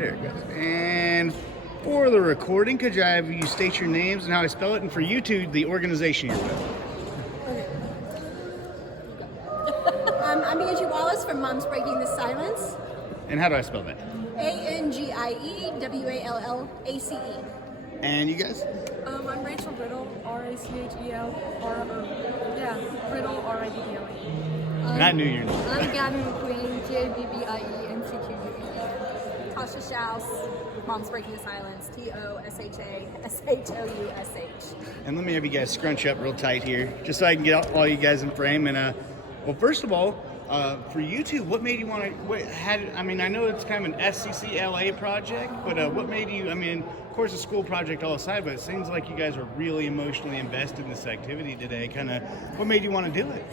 There it goes. And for the recording, could you have you state your names and how I spell it? And for you two, the organization you're with. I'm Angie Wallace from Moms Breaking the Silence. And how do I spell that? ANGIEWALLACE. And you guys? I'm Rachel Riddle, RACHEL, Riddle, RIDDLE. And I knew your name. I'm Gavin McQueen, JBBIEMCQUE. Tasha Schaus, Moms Breaking the Silence, TOSHASHOUSH. And let me have you guys scrunch up real tight here, just so I can get all you guys in frame. And well, first of all, for you two, what made you want to? I know it's kind of an FCCLA project, but what made you? I mean, of course, a school project all aside, but it seems like you guys are really emotionally invested in this activity today. Kind of, what made you want to do it?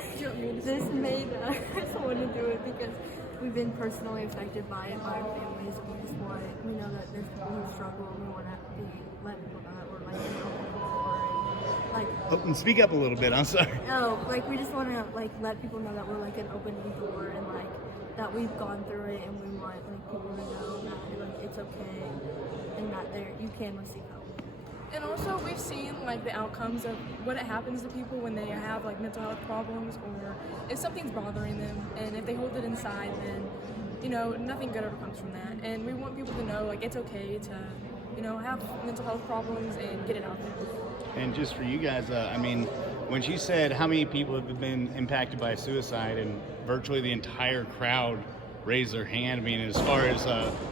This made us want to do it because we've been personally affected by it, by our families, and we know that there's people who struggle, and we want to let people know that we're like an open door, and Oh, and speak up a little bit. I'm sorry. We just want to let people know that we're like an open door, and that we've gone through it, and we want people to know that it's okay, and that you can receive help. And also, we've seen the outcomes of what happens to people when they have mental health problems, or if something's bothering them, and if they hold it inside, then nothing good ever comes from that. And we want people to know it's okay to have mental health problems and get it out there. And just for you guys, when she said how many people have been impacted by suicide, and virtually the entire crowd raised their hand. As far as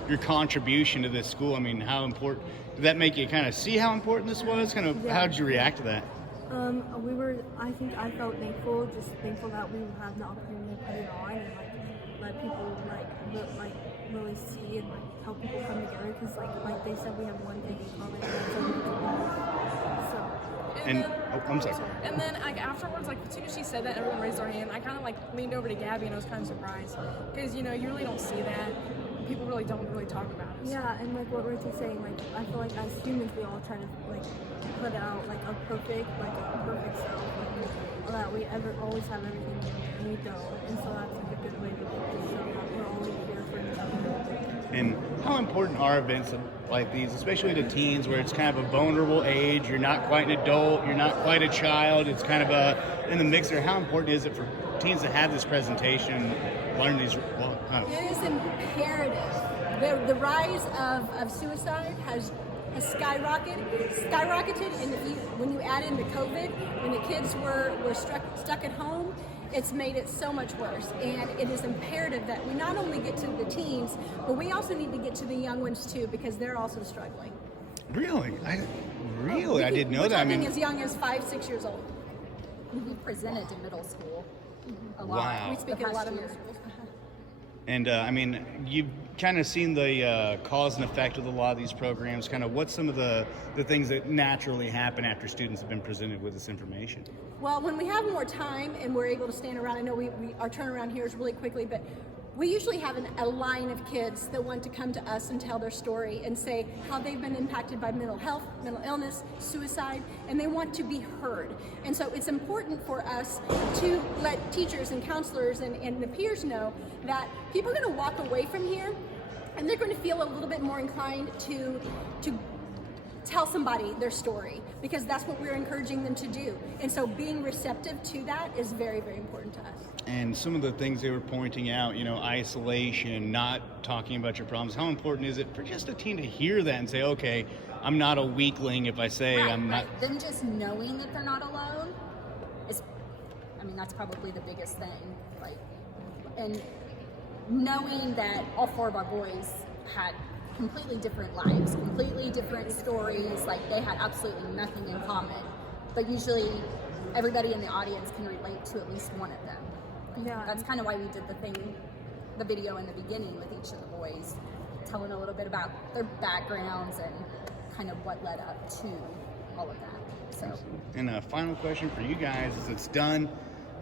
your contribution to this school, how important did that make you kind of see how important this was? How did you react to that? I think I felt thankful that we had the opportunity to put it on and let people really see and help people come together, because like they said, we have one thing in common, and that's I'm sorry. And then afterwards, as soon as she said that, everyone raised their hand. I kind of leaned over to Gabby, and I was kind of surprised because you really don't see that. People really don't talk about it. Yeah, and what Rachel's saying, I feel like as humans we all try to put out a perfect self, that we always have everything in there, and we don't. And so that's a good way to show that we're always here for each other. And how important are events like these, especially to teens, where it's kind of a vulnerable age? You're not quite an adult, you're not quite a child. It's kind of in the mixer. How important is it for teens to have this presentation, learn these? It is imperative. The rise of suicide has skyrocketed, and when you add in the COVID, when the kids were stuck at home, it's made it so much worse. And it is imperative that we not only get to the teens, but we also need to get to the young ones too, because they're also struggling. Really? I didn't know that. As young as 5-6 years old. We presented to middle school a lot. Wow. We speak at a lot of middle schools. And you've kind of seen the cause and effect of a lot of these programs. What's some of the things that naturally happen after students have been presented with this information? Well, when we have more time and we're able to stand around, I know our turnaround here is really quickly, but we usually have a line of kids that want to come to us and tell their story and say how they've been impacted by mental health, mental illness, suicide, and they want to be heard. And so it's important for us to let teachers and counselors and the peers know that people are going to walk away from here and they're going to feel a little bit more inclined to tell somebody their story, because that's what we're encouraging them to do. And so being receptive to that is very, very important to us. And some of the things they were pointing out, isolation, not talking about your problems. How important is it for just a teen to hear that and say, okay, I'm not a weakling if I say I'm not. Then just knowing that they're not alone is, that's probably the biggest thing. And knowing that all 4 of our boys had completely different lives, completely different stories, they had absolutely nothing in common. But usually everybody in the audience can relate to at least one of them. Yeah. That's kind of why we did the video in the beginning with each of the boys, telling a little bit about their backgrounds and kind of what led up to all of that. So. And a final question for you guys is, it's done.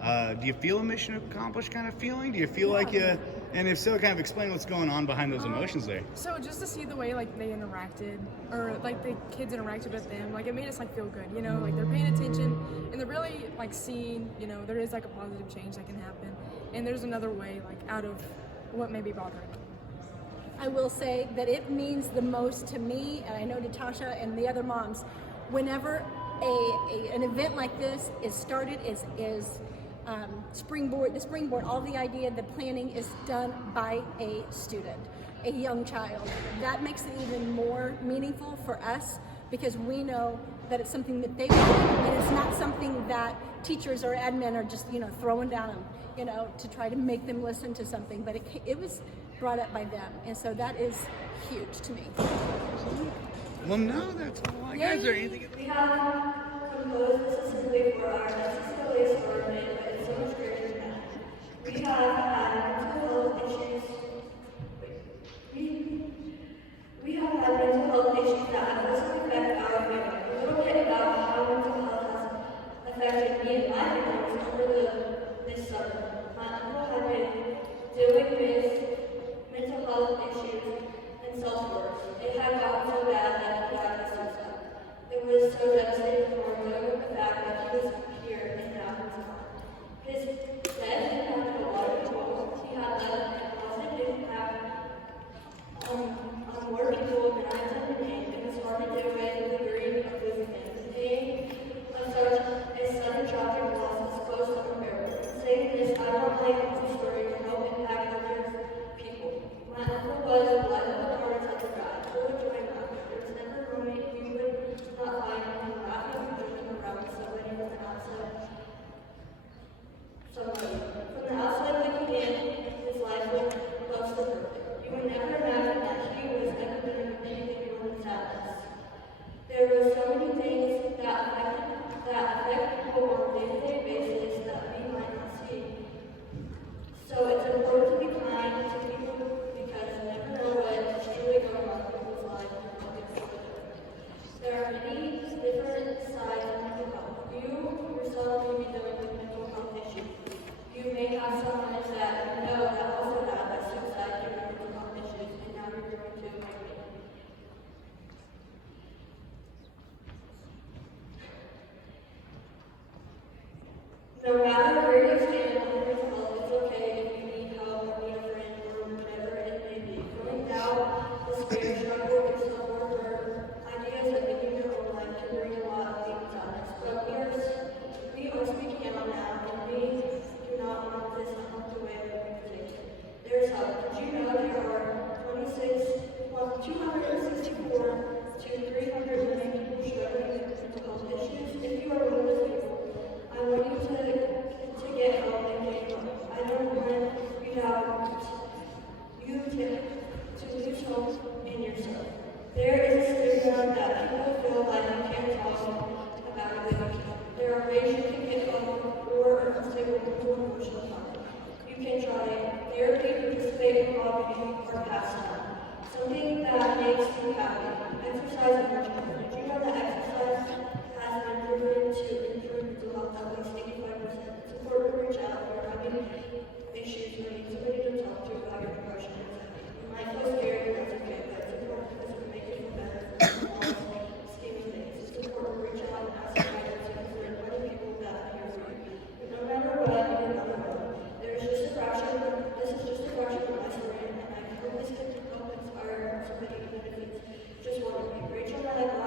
Do you feel a mission accomplished kind of feeling? Do you feel like you, and if so, kind of explain what's going on behind those emotions there? So just to see the way they interacted, or the kids interacted with them, it made us feel good, they're paying attention and they're really seeing, there is a positive change that can happen, and there's another way out of what may be bothering them. I will say that it means the most to me, and I know Natasha and the other moms, whenever an event like this is started, is springboard, all the idea, the planning is done by a student, a young child. That makes it even more meaningful for us because we know that it's something that they want, and it's not something that teachers or admin are just, throwing down them, to try to make them listen to something, but it was brought up by them, and so that is huge to me. Well, no, that's all I got. Is there anything? We have composed specifically for our FCCLA store event, but it's so much greater than that. We have had mental health issues. We have had mental health issues that have also affected our family. A little bit about how mental health has affected me and my family over this summer. My uncle had been dealing with mental health issues and self-worth. It had gotten so bad that he had suicide. It was so devastating for him, knowing the fact that he was here and now he's gone. His death impacted a lot of people. He had a positive impact on more people than I intended. It was hard to do it with the grief of losing him. The pain of such a sudden tragic loss is close to unbearable. Saying this, I want my uncle's story to help impact other people. My uncle was light of the heart as a guy, full of joy and laughter. There was never a moment you would not find him laughing or joking around somebody from the outside. From the outside looking in, his life was close to perfect. You would never imagine that he was ever doing anything more than sadness. There were so many things that affect people on a day-to-day basis that we might not see. So it's important to be kind to people because you never know what is truly going on in people's lives and what they're going through. There are many different sides of mental health. You yourself may be dealing with mental health issues. You may have someone that you know that also has suicide due to mental health issues, and now you're going to avoid it. No matter where you stand on mental health, it's okay if you need help or need a friend or whatever it may be. Feeling doubt, despair, struggle, and self-worth or ideas of living your own life can bring a lot of things on us. But we are speaking out now, and we do not want this unhealthy way of living to take it. There's help. Did you know there are 264 to 300 million people struggling with mental health issues? If you are one of those people, I want you to get help and get help. I don't want you to lose hope in yourself. There is a stigma that people feel like you can't talk about it. There are ways you can get help or unstable mental and emotional health. You can try therapy, participate in hobby, or pastime. Something that makes you happy. Exercise and nutrition. Did you know that exercise has been proven to improve mental health at least 85%? It's important to reach out if you're having issues or need somebody to talk to about your depression and anxiety. You might feel scared and that's okay, but it's important because it will make you feel better in small scheme of things. It's important to reach out and ask guidance because there are plenty of people that are here for you. But no matter what, you're not alone. This is just a fraction of my story, and I hope this can help inspire somebody, even if it's just one of you. Rachel and I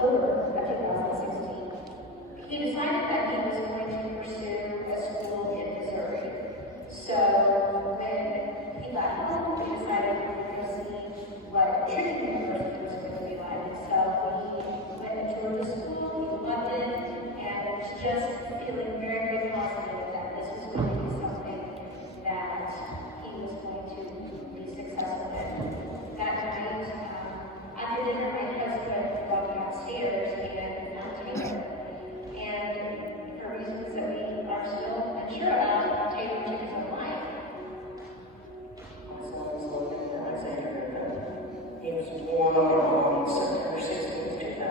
October of 2016. He decided that he was going to pursue a school in Missouri. So when he left home, we decided we were going to see what Trinity University was going to be like. So he went and toured the school, he loved it, and was just feeling very, very positive that this was going to be something that he was going to be successful in. That night, after dinner, my husband walked downstairs and found Taylor. And for reasons that we are still unsure about, Taylor took his own life. He was born on September 16th, 2000.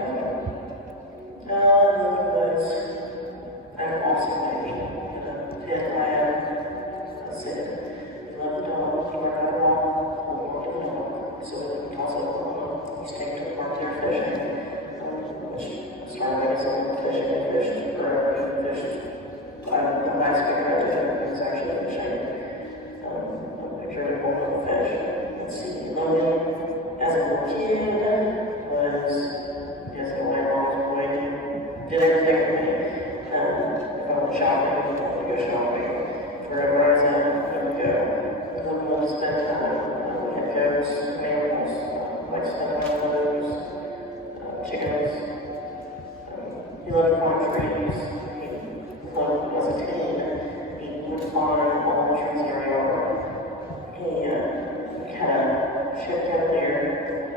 I'm an awesome baby. And I had a sit. He loved the dog. He worked out a dog. He walked the dog. So he also he's taken to the park there fishing. Which started as a fishing, fished forever. Fished. The last picture I did was actually fishing. A picture of a little fish. Let's see, Logan, as a little kid, was, yes, my mom's boy, did everything with me. If I went shopping, I would go shopping. Wherever I was at, I would go. And then we'll spend time. We had goats, animals, like spend time with those, chickens. He loved to farm trees. He loved, as a teen, he would farm all the trees in our yard. He had a ship cavalier,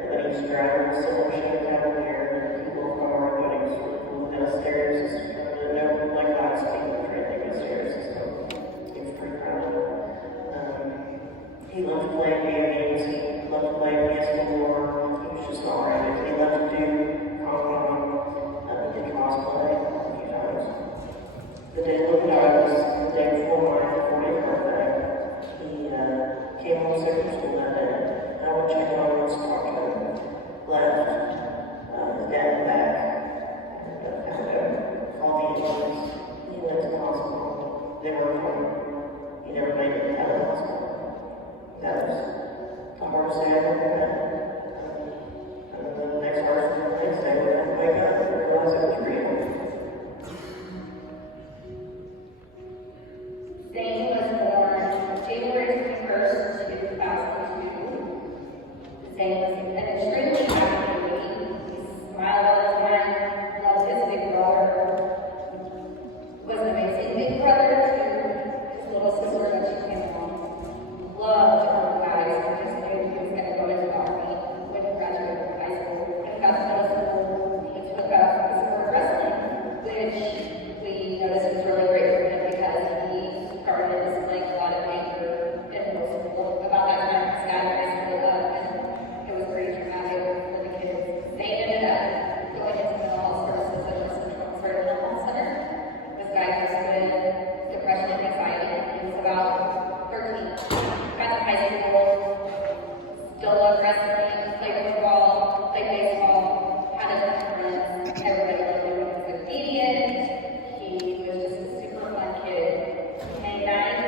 and then he was driving a similar ship cavalier. He worked hard, but he was moving downstairs. No, like last week, we were trying to go upstairs, so he was pretty proud of it. He loved to play video games. He loved to play PS4. He was just alright. He loved to do he did cosplay a few times. The day Luke died was the day before my 40th birthday. He came home sick from school that day. I went to check on him and talked to him. Left. His dad went back. And had to call the ambulance. He went to the hospital. They were home. He never made it out of the hospital. That was the hardest day I've ever had. And then the next day, we had to wake up and realize it was real. Zane was born January 21st, 2002. Zane was an extremely happy baby. He smiled all the time, loved his big brother, was an amazing big brother to his little sister that she came along. Loved her guys, and just knew he was going to go into the army when he graduated from high school. And got to middle school, he took up sport wrestling, which we noticed was really great for him because he started displaying a lot of anger in middle school. About that time, his dad raised him up, and it was pretty traumatic for the kids. They ended up going into mental health services at the Central Mental Health Center. Was diagnosed with depression and anxiety. He was about 13. Got to high school, still loved wrestling, played football, played baseball, had a ton of friends. Everybody loved him. He was a comedian. He was just a super fun kid. And night,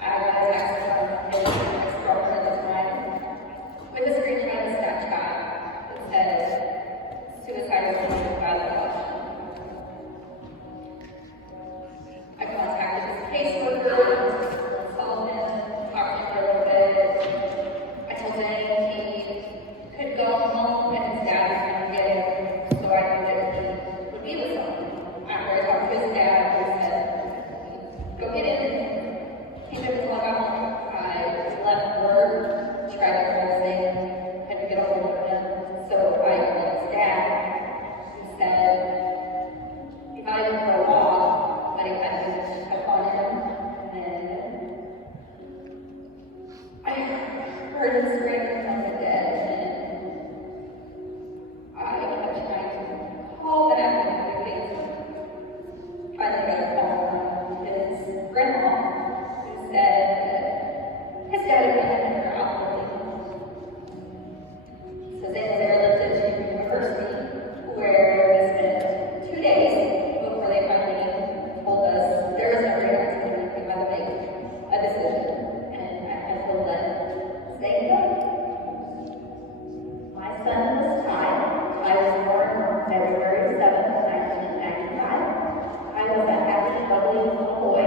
I got a text from his ex-girlfriend at the time with a screenshot of his Snapchat that said, "Suicide was committed by the watch." I contacted his caseworker, called him, talked to him for a little bit. I told him he could go home and his dad was going to get him, so I knew that he would be with someone. After I talked to his dad, he said, "Go get him." Came in until I got home. I left work, tried to call him, had to get a hold of him. So I called his dad. He February 7th, 1995. I was a happy, bubbly little boy.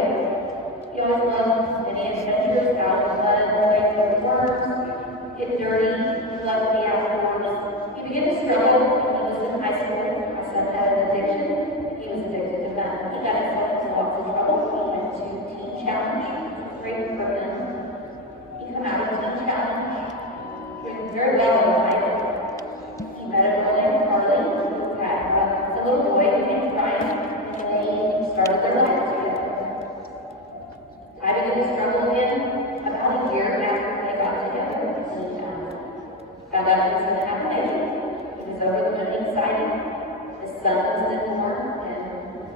He always loved any adventures out in the mud, playing with worms, get dirty, he loved the outdoors. He began to struggle when he was in high school. My son had an addiction. He was addicted to fun. He got himself into lots of trouble. He went to Teen Challenge, great for him. He came out of Teen Challenge, doing very well in life. He met a girl named Carly, who had a little boy named Brian, and they started their life together. I began to struggle again about a year after they got together in Teen Challenge. Found out he was going to have a baby. He was over the moon excited. His son was then born in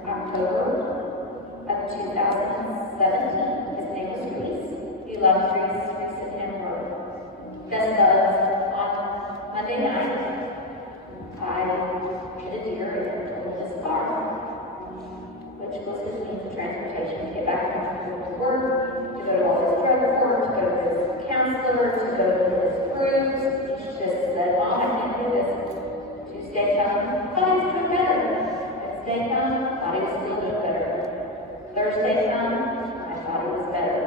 October of 2017. His name was Reese. He loved Reese and him were best buds. On Monday night, I hit a deer and totaled his car, which was his means of transportation to get back from work, to go to all his drug work, to go to his counselor, to go to his cruise. He just said, Mom, I can't do this. Tuesday comes, thought he was doing better. Wednesday comes, thought he was still doing better. Thursday comes, I thought he was better,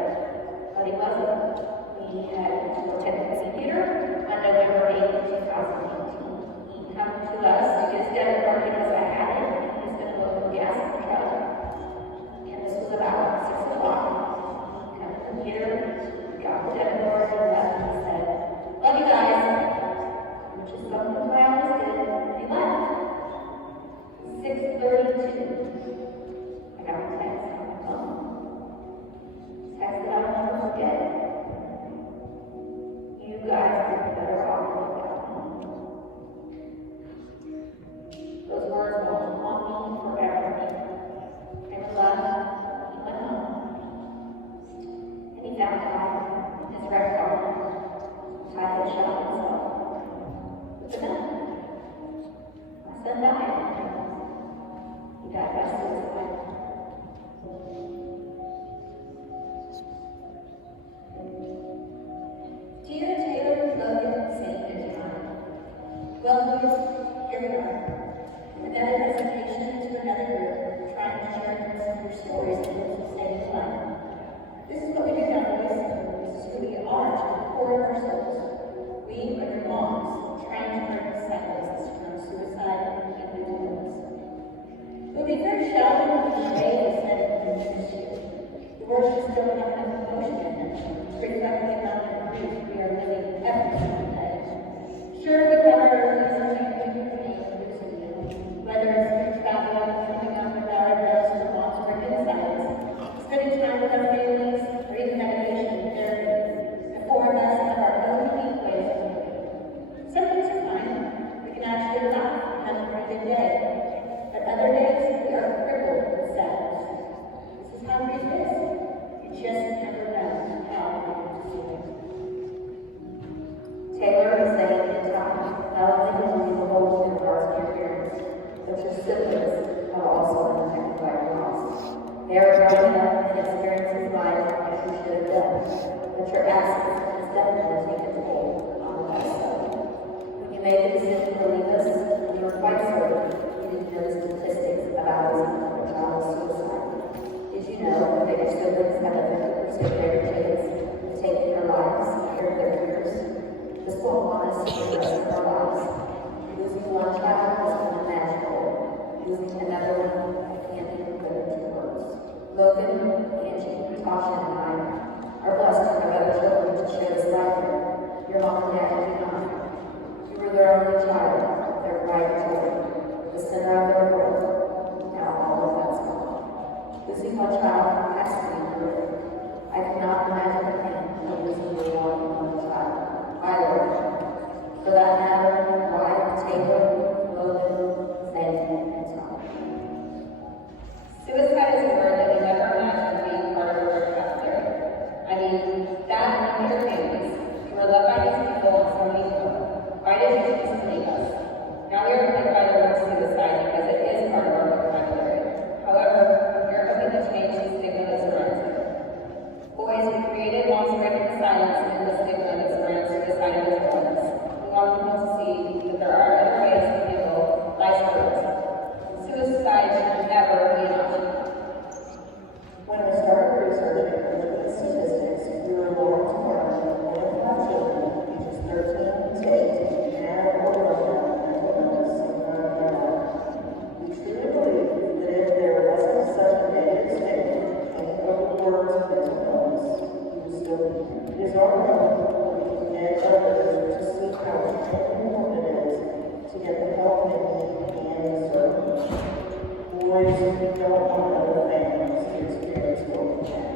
but he wasn't. He had to attend the theater on November 8th, 2018. He come to us to get his debit card because I had it, and he was going to go for gas in the truck. And this was about 6 o'clock. He come to the theater, got the debit card, and left, and he said, love you guys, which is something that I always did, and he left. 6:32. I got a text on my phone. Text that I'll never forget. You guys are better off without me. Those words will haunt me forever. And he left. He went home. And he found time in his wrecked car. Ty had shot himself with a gun. My son died. He died by suicide. Dear Taylor, Logan, St. John, well, here we are. Another presentation to another group, trying to share your stories and to stay in life. This is what we do nowadays. This is who we are to the core of our souls. We are your moms, trying to break the cycles from suicide and mental illness. It would be very shallow and cliche to say that we miss you. The words just don't have enough emotion in them to reflect the amount of grief we are living every single day. Sure, we have our reasons and we can losing you, whether it's through travel, coming up with our address, or lots of insights, spending time with our families, or even medication and therapy. The four of us have our own unique ways of living. Some days are fine. We can actually laugh and have a pretty good day. But other days, we are crippled with sadness. This is how grief is. You just never know how you're going to feel it. Taylor is saying in time, not only can you leave a hole in regards to your parents, but your siblings are also impacted by your loss. They are growing up and experiencing life as you should have done, but your absence has definitely taken a toll on the lifestyle. When you made the decision to leave us, you were quite certain you didn't know the statistics about your child's suicide. Did you know that your siblings have a 50% greater chance of taking their lives after their years? This won't want us for the rest of our lives. Losing one child is unimaginable. Losing another one, I can't even put into words. Logan, Angie, Tasha, and I are blessed to have other children to share this life with. Your mom and dad did not. You were their only child, their bright joy, the center of their world. Now all of that's gone. Losing one child has to be horrific. I cannot imagine the pain of losing more than one child. Either. For that matter, Wyatt, Taylor, Logan, Zane, and Tom. Suicide is a word that we never imagined being part of the word vocabulary. I mean, that and your families. You were loved by these people and so many more. Why did you just leave us? Now we are picked by the boys who don't want other families to experience what we can.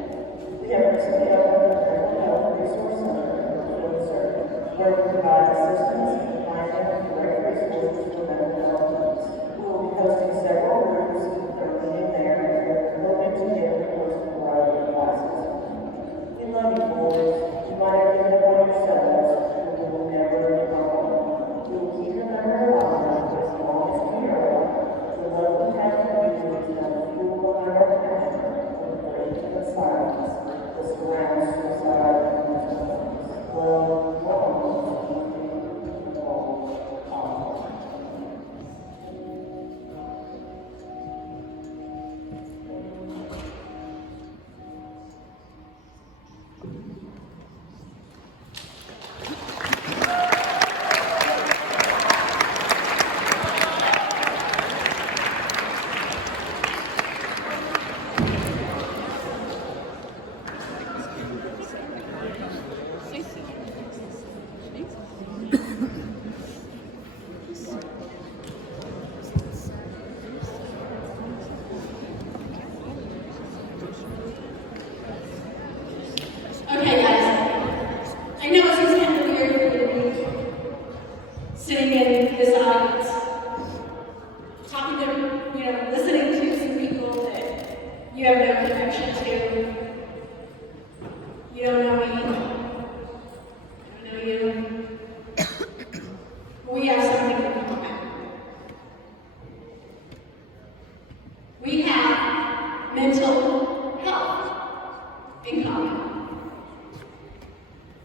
We have recently opened a mental health resource center in Field Circuit, where we provide assistance in finding and direct resources for mental health needs. We will be hosting several groups that are meeting there and hoping to get a host a variety of classes. We love you, boys. You might have given up on yourselves, but we will never give up on you. We will keep your memory alive as long as we are alive. The love we have for you is not fuel behind our passion for the break and the silence that surrounds suicide and mental illness. Love, Okay, guys. I know it's just kind of weird for you to be sitting in this audience, talking to, listening to some people that you have no connection to. You don't know me. I don't know you. We have something in common. We have mental health in common.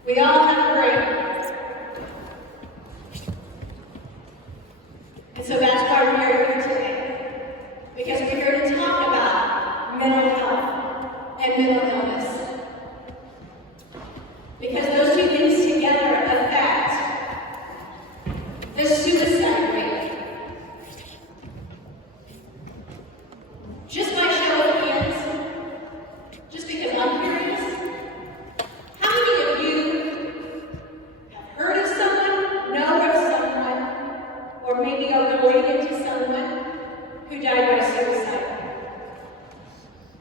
We all have a brain. And so that's why we're here today. Because we're here to talk about mental health and mental illness. Because those two things together affect the suicide rate. Just by show of hands, just because I'm curious, how many of you have heard of someone, know of someone, or maybe are related to someone who died by suicide?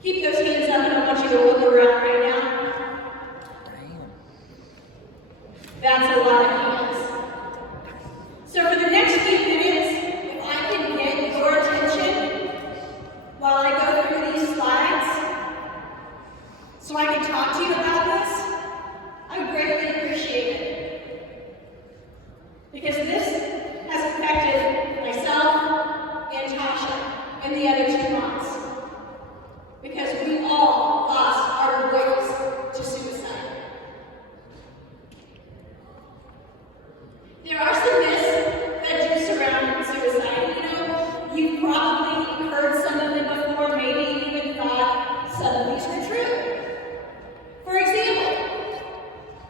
Keep those hands up, and I want you to look around right now. That's a lot of hands. So for the next few minutes, if I can get your attention while I go through these slides, so I can talk to you about this, I would greatly appreciate it. Because this has affected myself and Tasha in the other 2 months. Because we all lost our boys to suicide. There are some myths that do surround suicide. You've probably heard some of them before, maybe even thought some of these were true. For example,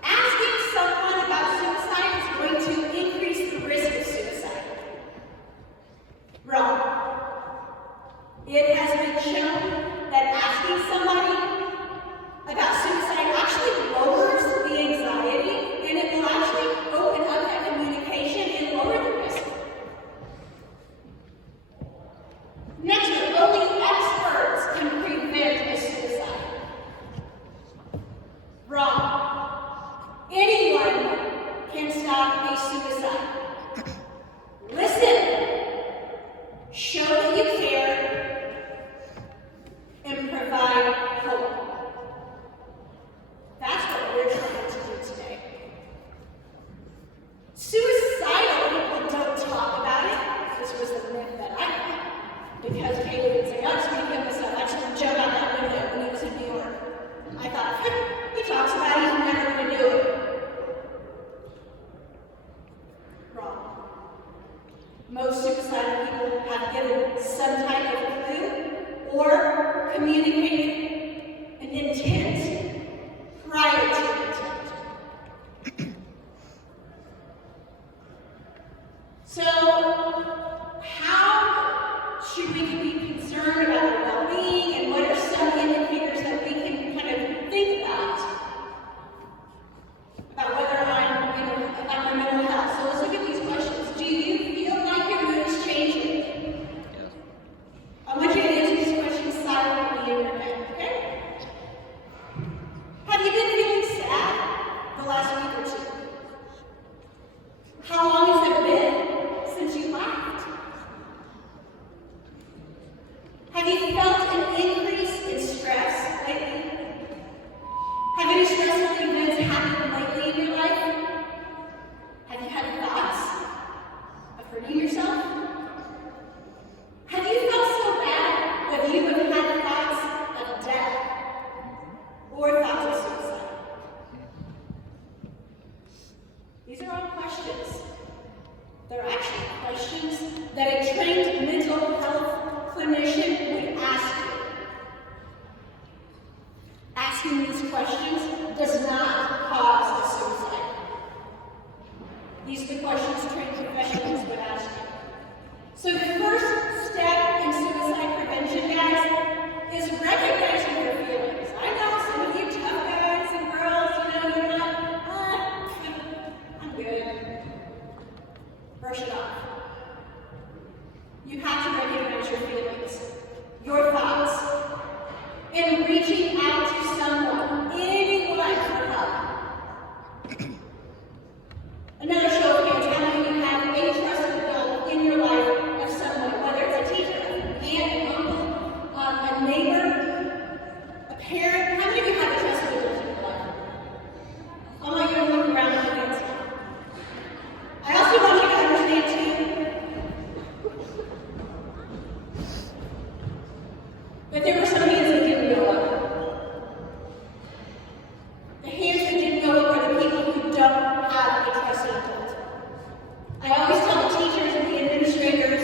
asking someone about suicide is going to increase the risk of suicide. Wrong. It has been shown that asking somebody about suicide actually lowers the anxiety, and it will actually open up that communication and lower the risk. Next, only experts can prevent a suicide. Wrong. Anyone can stop a suicide. Listen. Show that you care. And provide hope. That's what we're trying to do today. Suicidal people don't talk about it. This was the myth that I had. Because Caleb would say, "Oh, speaking of myself, I just jump out that window when he was in New York." I thought, he talks about it, he's never going to do it. Wrong. Most suicidal people have given some type of clue or communicated an intent prior to the intent. So, how should we be concerned about our well-being, and what are some indicators that we can kind of think about whether about my mental health? So let's look at these questions. Do you feel like your mood is changing? I want you to answer You have to recognize your feelings, your thoughts, and reaching out to someone, anyone for help. Another show of hands, how many of you have a trusted adult in your life of someone, whether it's a teacher, an aunt, an uncle, a neighbor, a parent? How many of you have a trusted adult in your life? I want you to look around your hands. I also want you to understand too that there were some hands that didn't go up. The hands that didn't go up are the people who don't have a trusted adult. I always tell the teachers and the administrators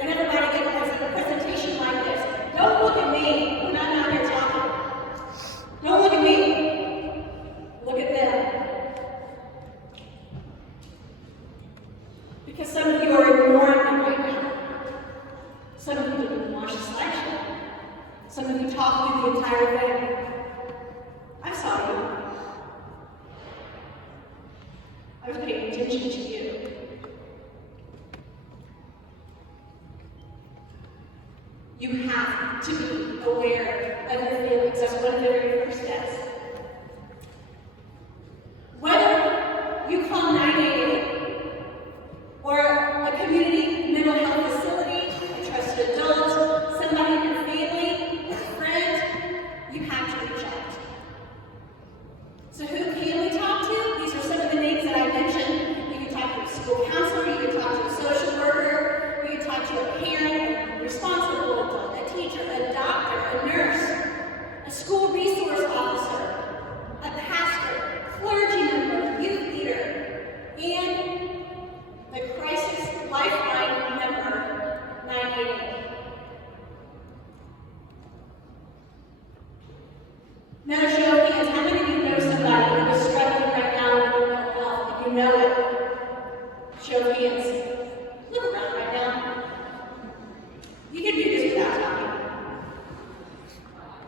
and everybody that has a presentation like this, don't look at me when I'm out here talking. Don't look at me. Look at them. Because some of you are ignoring me right now. Some of you didn't watch the slideshow. Some of you talked through the entire thing. I saw you. I was paying attention to you. You have to be aware of your feelings. That's one of the very first steps. Whether you call 988 or a community mental health facility, a trusted adult, somebody in your family, a friend, you have to reach out. So who can we talk to? These are some of the names that I mentioned. You can talk to a school counselor, you can talk to a social worker, you can talk to a parent, a responsible adult, a teacher, a doctor, a nurse, a school resource officer, a pastor, clergy member, youth leader, and the crisis lifeline number 988. Another show of hands, how many of you know somebody who is struggling right now with their mental health? If you know it, show of hands. Look around right now. You can do this without talking.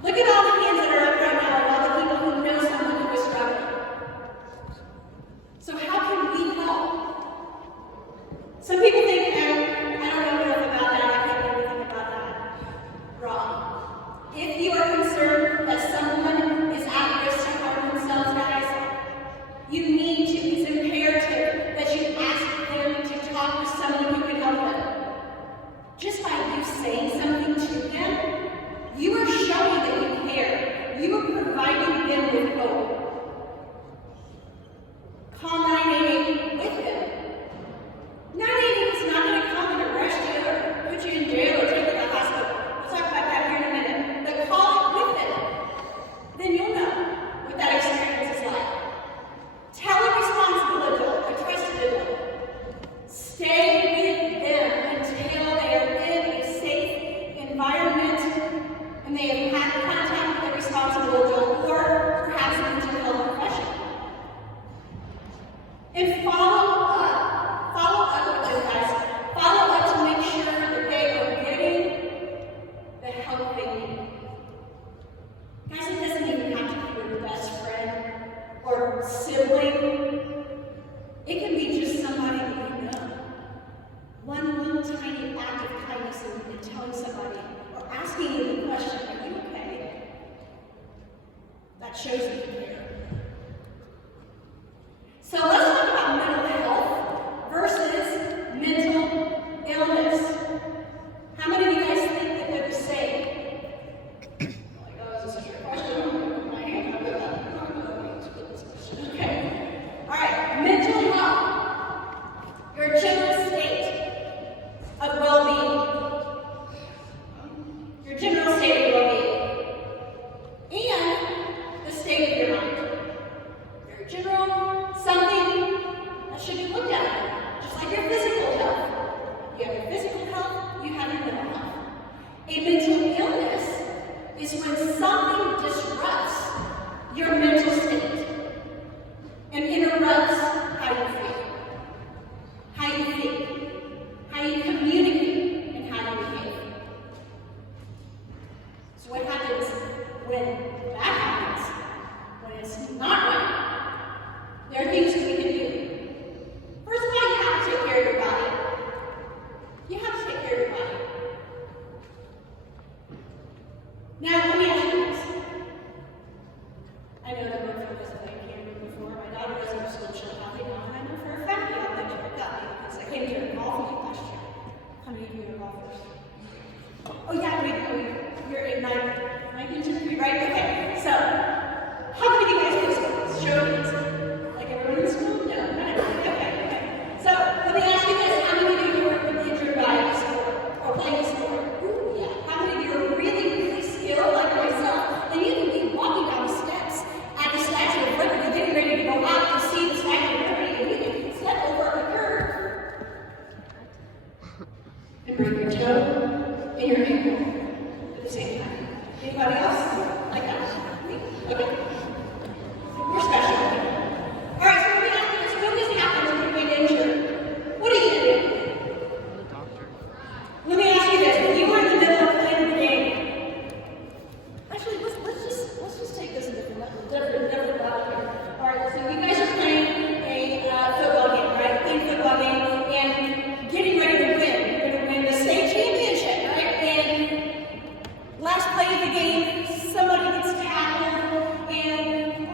Look at all the hands that are up right now of all the people who know someone who is struggling. So how can we help? Some people think, I don't know enough about that, I can't know anything about that. Wrong. If you are concerned that someone is at risk to harm themselves, guys, you need to, it's imperative that you ask them to talk with someone who can help them. Just by you saying something to them, you are showing that you care. You are providing them with hope. Call 988 with them. 988 is not going to come and arrest you or put you in jail or take you to the hospital. We'll talk about that here in a minute. But call it with them. Then you'll know what that experience is like. Tell a responsible adult, a trusted adult. Stay with them until they are in a safe environment and they have had contact with a responsible adult or perhaps a mental health professional. And follow up. Follow up with them, guys. Follow up to make sure that they are getting the help they need. Guys, it doesn't even have to be your best friend or sibling. It can be just somebody that you know. One little tiny act of kindness in telling somebody or asking you the question, are you okay? That shows that you care. So let's talk about mental health versus mental illness. How many of you guys think that they're the same? Like, oh, is this a trick question? I'm going to put my hand up with that. Okay. All right. Mental health. Your general state of well-being. Your general state of well-being. And the state of your in your ankle at the same time. Anybody else like that? Me? Okay. We're special. All right, so let me ask you this. When this happens, when you get injured, what are you going to do? Let me ask you this. If you were in the middle of playing the game, actually, let's just take this in a different level here. All right, so you guys are playing a football game, right? Playing football game and getting ready to win. You're going to win the state championship, right? And last play of the game, somebody gets tackled and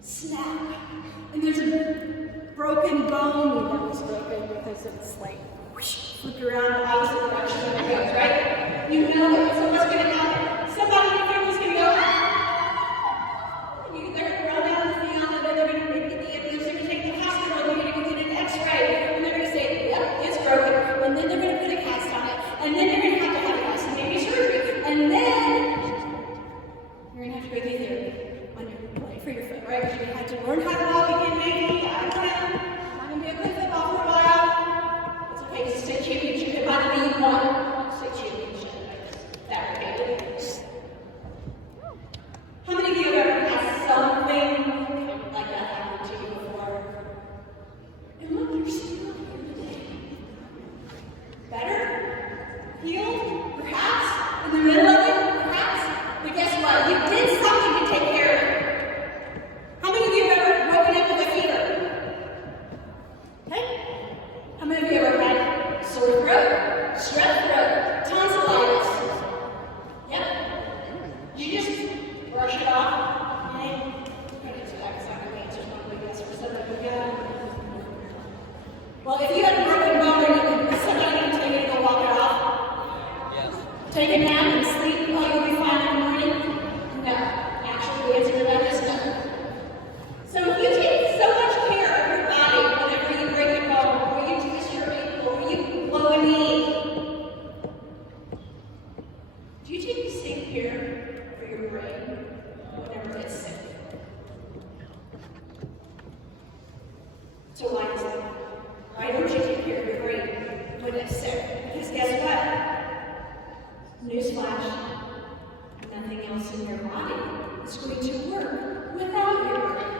snap. And there's a broken bone that was broken because it's like flipped around the opposite direction of it goes, right? You know it. So what's going to happen? Somebody in your family's going to go, they're going to run down the field, and then they're going to get the ambulance, they're going to take the hospital, and they're going to go get an x-ray, and they're going to say, yep, it's broken, and then they're going to put a cast on it, and then they're going to have a cast, and maybe surgery, and then you're going to have to go get therapy on your play for your foot, right? Because you had to learn how to walk again, maybe, I don't know, not going to be a good football for a while. It's okay, it's a state championship, and by the way, you won state championship. That okay. How many of you have ever had something like that happen to you before? And look, you're still here today. Better? Healed? Perhaps? In the middle of it? Perhaps? But guess what? You did something to take care of it. How many of you have ever woken up with a fever? Okay? How many of you ever had sore throat, strep throat, tonsillitis? Yep. You just brush it off. And I'm going to answer that because I'm going to answer probably yes for somebody. Well, if you had a broken bone, is somebody going to tell you to go walk it off? Yes. Take a nap and sleep while you'll be fine in the morning? No. Actually, the answer to that is no. So if you take so much care of your body whenever you break a bone, or you twist your ankle, or you blow a knee, do you take the same care for your brain whenever it's sick? So why is that? Why don't you take care of your brain when it's sick? Because guess what? Newsflash, nothing else in your body is going to work without your brain.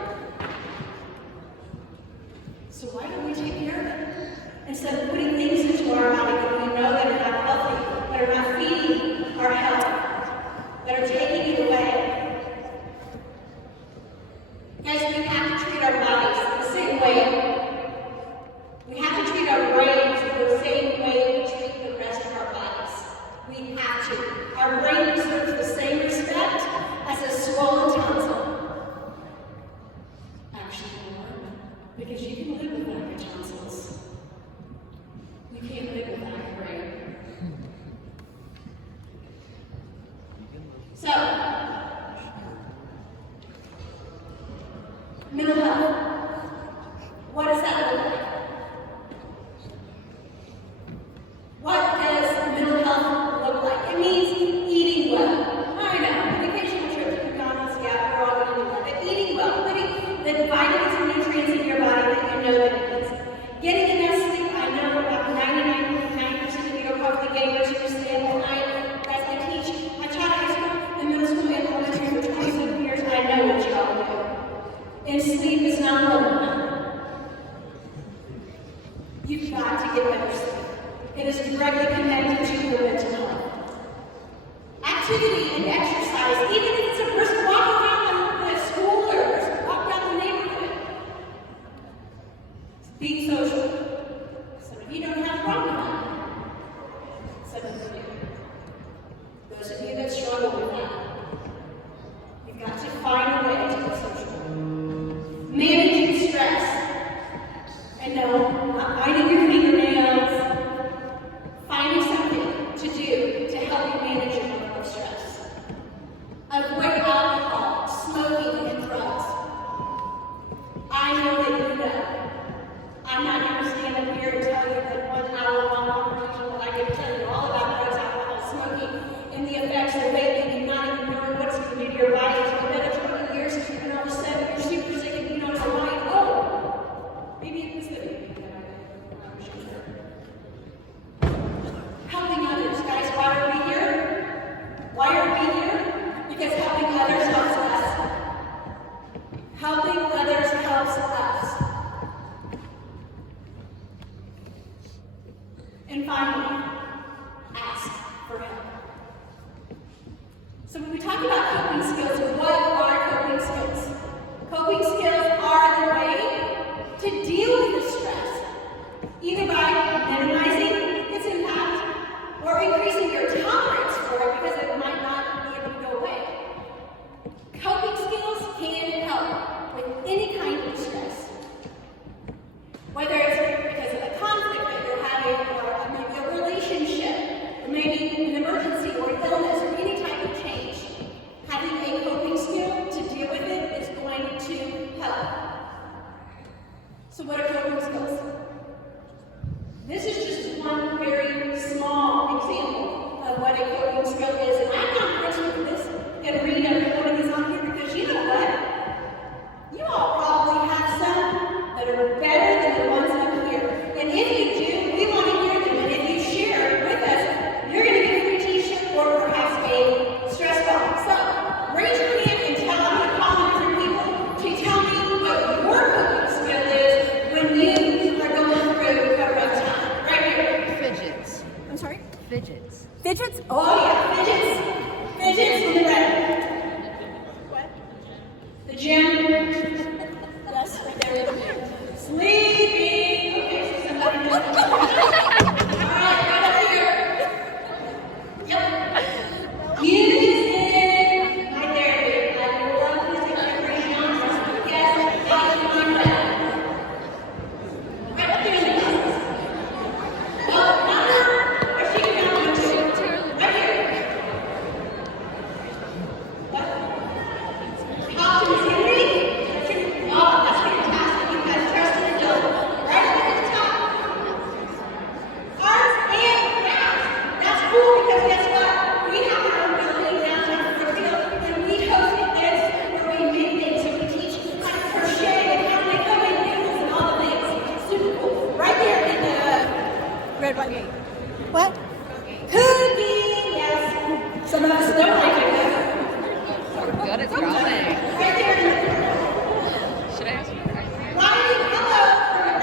So why don't we take care of it? Instead of putting things into our body that we know that are not healthy, that are not feeding our health, that are taking it away. Guys, we have to treat our bodies the same way. We have to treat our brains the same way we treat the rest of our bodies. We have to. Our brain deserves the same respect as a swollen tonsil. Actually, more, because you can live without your tonsils. You can't live without your brain. So, mental health. What does that look like? What does mental health look like? It means eating well. I know, an occasional trip to McDonald's, yeah, we're all going to do that. But eating well, putting the vitamins and nutrients in your body that you know that it needs. Getting enough sleep. I know about 99.9% of you are probably getting much of your sleep at night. As I teach, I taught high school and middle school and elementary for 27 years. I know what you all do. And sleep is not one of them. You've got to get better sleep. It is directly connected to your mental health. Activity and exercise, even if it's a brisk walk around the school or a brisk walk down the neighborhood. Being social. Some of you don't have a problem with that. Some of you do. Those of you that struggle with that, you've got to find a way to be social. Managing stress. ask for help. So when we talk about coping skills, what are coping skills? Coping skills are the way to deal with the stress, either by minimizing its impact or increasing your tolerance for it because it might not be able to go away. Coping skills can help with any kind of stress. Whether it's because of a conflict that you're having, or maybe a relationship, or maybe an emergency or illness or any type of change, having a coping skill to deal with it is going to help. So what are coping skills? This is just one very small example of what a coping skill is, and I'm not going to go through this and read every one of these on here because you know what? You all probably have some that are better than the ones up here. And if you do, we want to hear them. And if you share with us, you're going to get a free t-shirt or perhaps a stress ball. So raise your hand and tell, I'm going to call on different people to tell me what your coping skill is when you are going through a rough time. Right here. Fidgets. I'm sorry? Fidgets. Fidgets? Oh yeah, fidgets. Fidgets in the red. What? The gym. Yes, right there. Sleeping. Okay, so somebody knows. Alright, right up here. Yep. Music. Right there. I love music every genre. Yes, on that. Right up there. Oh, no. Where's she going? Right here. What? Positivity? Oh, that's fantastic. You guys trust in the dog. Right at the top. Arts and crafts. That's cool because guess what? We have our own building downtown Brookfield, and we host events where we make things and we teach how to crochet and how to make homemade noodles and all the things. Super cool. Right there in the red, white, green. What? Cooking, yes. Some of us don't like it. We're good at drawing. Right there in the Should I ask you? Writing, hello.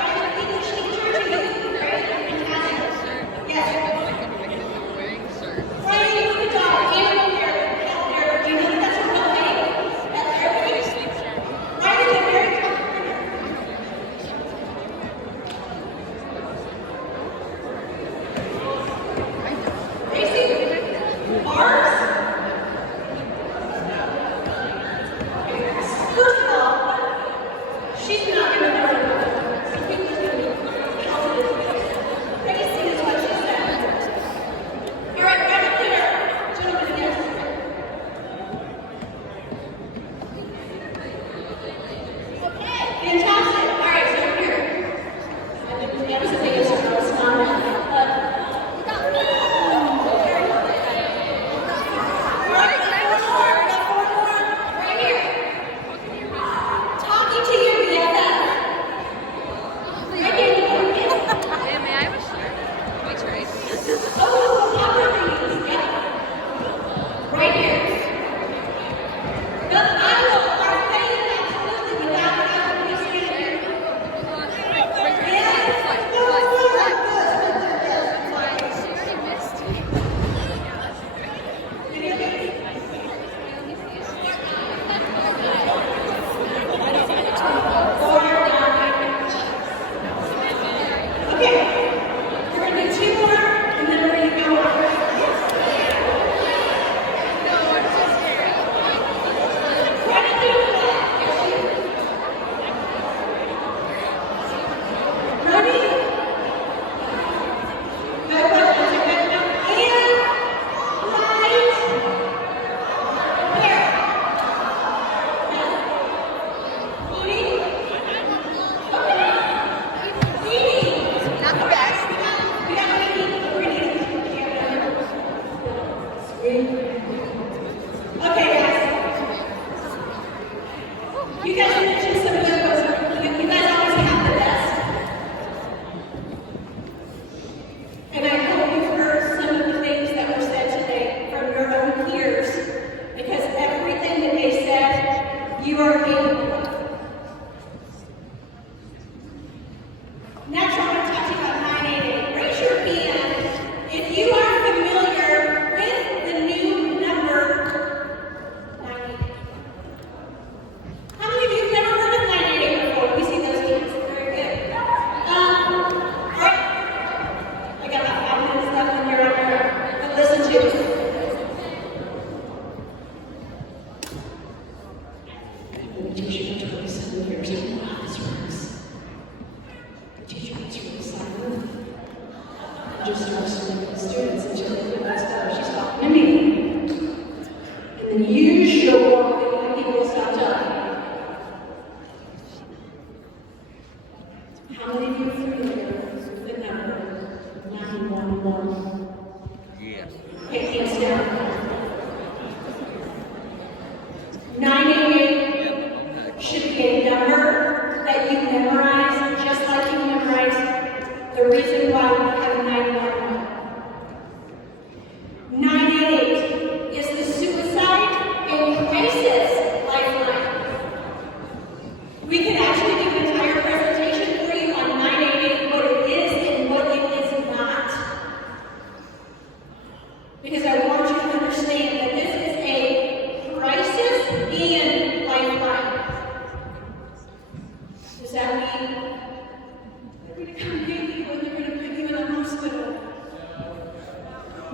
Writing English teacher to you. Right? Fantastic. Yes. Wearing shirt. Writing with a dog. Animal care. Pet care. Do you know that that's a real thing? Pet therapy? Writing a very complicated. Racing. Bars.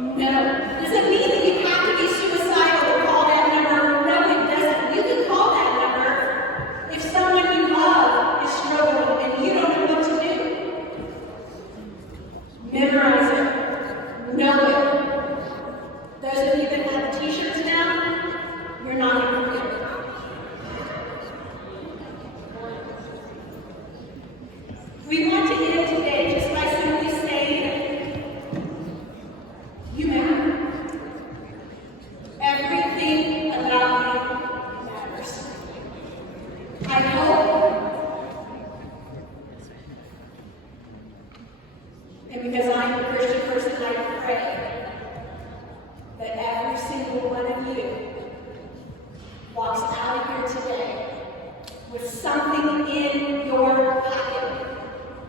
No. Does it mean that you have to be suicidal to call that number? No, it doesn't. You can call that number if someone you love is struggling and you don't know what to do. Memorize it. Know it. Those of you that have the t-shirts now, you're not going to forget it. We want to end today just by simply saying you matter. Everything about you matters. I hope, and because I'm a Christian person, I pray that every single one of you walks out of here today with something in your pocket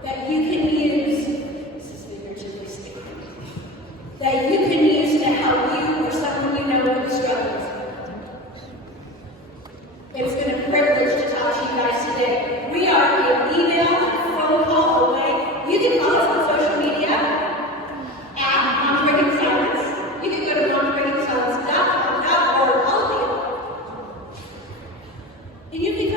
that you can use, this is figuratively speaking, that you can use to help you or someone you know who struggles. It's been a privilege to talk to you guys today. We are an email and a phone call away. You can follow us on social media at Moms Breaking Silence. You can go to momsbreakingsilence.org, and you can